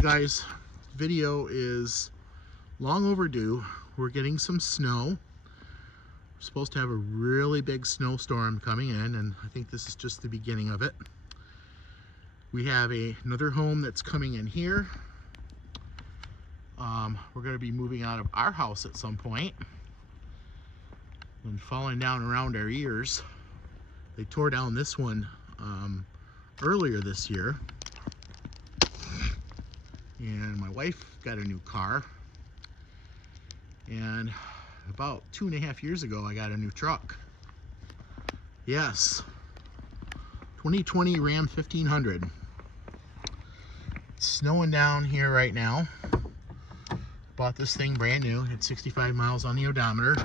guys, video is long overdue. We're getting some snow. We're supposed to have a really big snowstorm coming in, and I think this is just the beginning of it. We have another home that's coming in here. We're going to be moving out of our house at some point and falling down around our ears. They tore down this one earlier this year. And my wife got a new car, and about 2.5 years ago I got a new truck. Yes, 2020 Ram 1500. It's snowing down here right now. Bought this thing brand new. It's 65 miles on the odometer.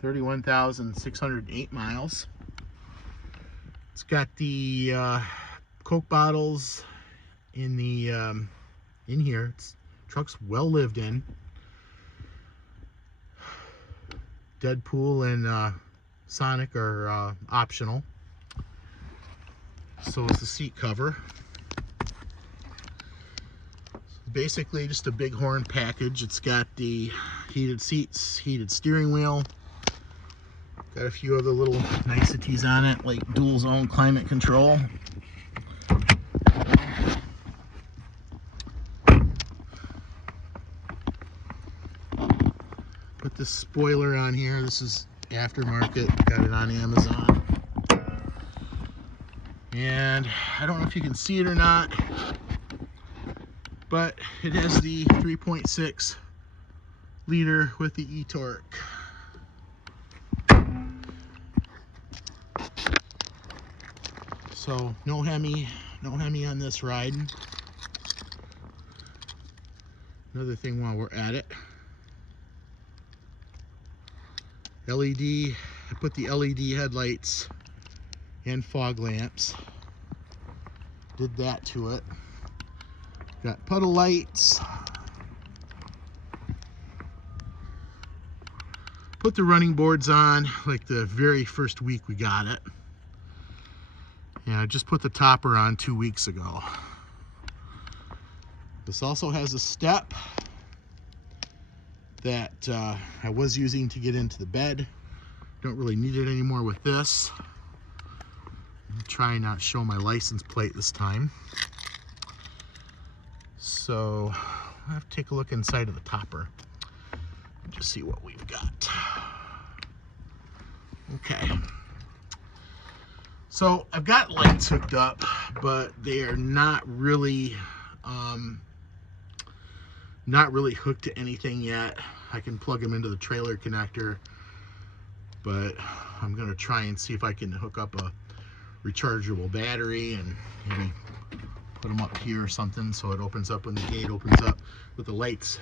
31,608 miles. It's got the Coke bottles in the in here. Truck's well lived in. Deadpool and Sonic are optional. So is the seat cover. Basically just a bighorn package. It's got the heated seats, heated steering wheel. Got a few other little niceties on it, like dual zone climate control. Put this spoiler on here. This is aftermarket. Got it on Amazon. And I don't know if you can see it or not, but it has the 3.6 liter with the e-torque. So no Hemi on this ride. Another thing while we're at it, LED. I put the LED headlights and fog lamps. Did that to it. Got puddle lights. Put the running boards on like the very first week we got it. Yeah, I just put the topper on 2 weeks ago. This also has a step that I was using to get into the bed. Don't really need it anymore with this. I'm trying not to show my license plate this time. So I have to take a look inside of the topper and just see what we've got. Okay. So I've got lights hooked up, but they are not really hooked to anything yet. I can plug them into the trailer connector, but I'm gonna try and see if I can hook up a rechargeable battery and maybe put them up here or something so it opens up when the gate opens up with the light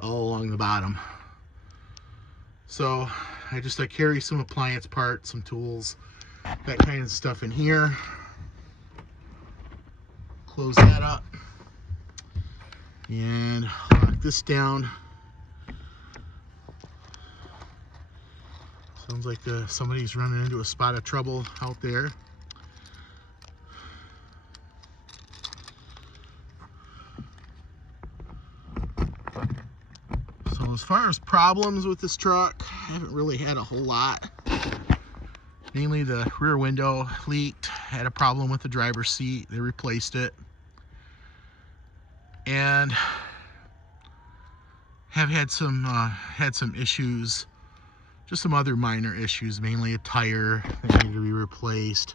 all along the bottom. So I carry some appliance parts, some tools, that kind of stuff in here. Close that up and lock this down. Sounds like somebody's running into a spot of trouble out there. So as far as problems with this truck, I haven't really had a whole lot. Mainly the rear window leaked, had a problem with the driver's seat. They replaced it. And have had some issues, just some other minor issues, mainly a tire that needed to be replaced.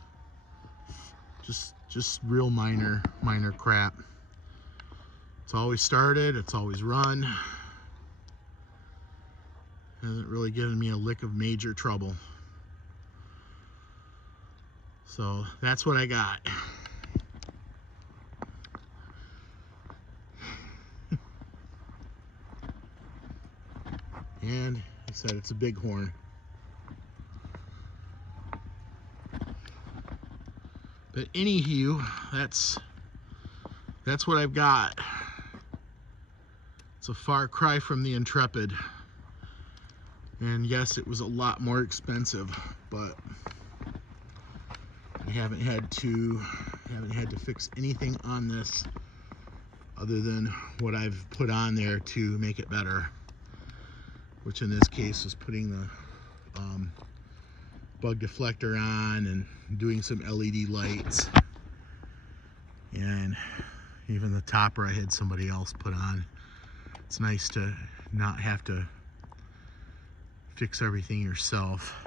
Just real minor crap. It's always started, it's always run. Hasn't really given me a lick of major trouble. So that's what I got. And like I said, it's a bighorn. But anywho, that's what I've got. It's a far cry from the Intrepid. And yes, it was a lot more expensive, but I haven't had to fix anything on this other than what I've put on there to make it better, which in this case is putting the bug deflector on and doing some LED lights, and even the topper I had somebody else put on. It's nice to not have to fix everything yourself.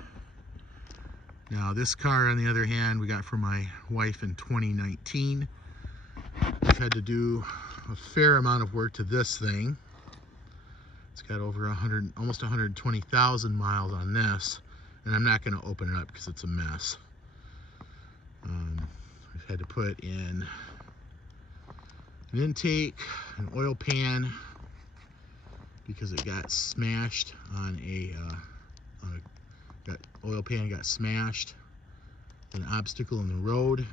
Now this car, on the other hand, we got for my wife in 2019. We've had to do a fair amount of work to this thing. It's got over 100, almost 120,000 miles on this, and I'm not going to open it up because it's a mess. We've had to put in an intake, an oil pan, because it got smashed on that oil pan got smashed, an obstacle in the road.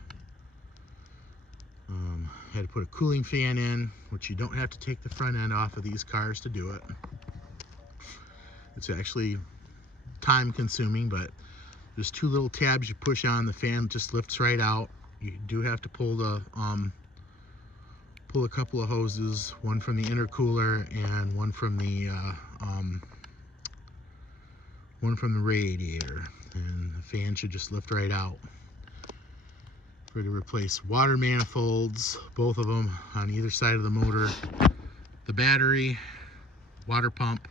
Had to put a cooling fan in, which you don't have to take the front end off of these cars to do it. It's actually time consuming, but there's two little tabs you push on, the fan just lifts right out. You do have to pull the pull a couple of hoses, one from the intercooler and one from the radiator, and the fan should just lift right out. We're going to replace water manifolds, both of them on either side of the motor, the battery, water pump,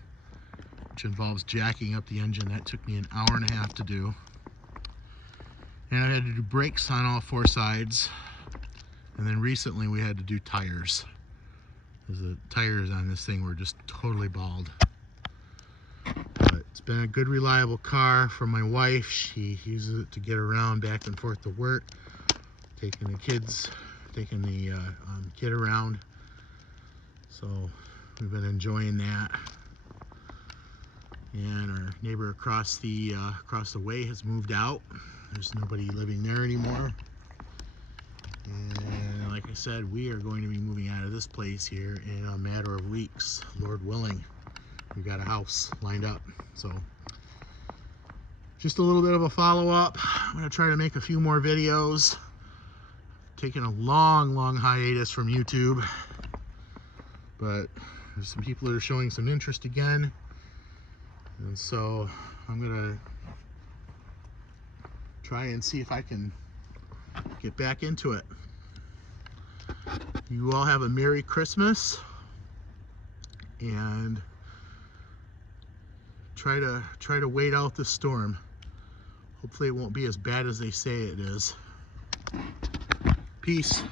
which involves jacking up the engine. That took me an hour and a half to do. And I had to do brakes on all four sides. And then recently we had to do tires, because the tires on this thing were just totally bald. But it's been a good, reliable car for my wife. She uses it to get around back and forth to work, taking the kid around. So we've been enjoying that. And our neighbor across the way has moved out. There's nobody living there anymore. And like I said, we are going to be moving out of this place here in a matter of weeks, Lord willing. We've got a house lined up. So just a little bit of a follow-up. I'm going to try to make a few more videos. Taking a long hiatus from YouTube, but there's some people that are showing some interest again, and so I'm gonna try and see if I can get back into it. You all have a Merry Christmas, and try to wait out the storm. Hopefully it won't be as bad as they say it is. Peace.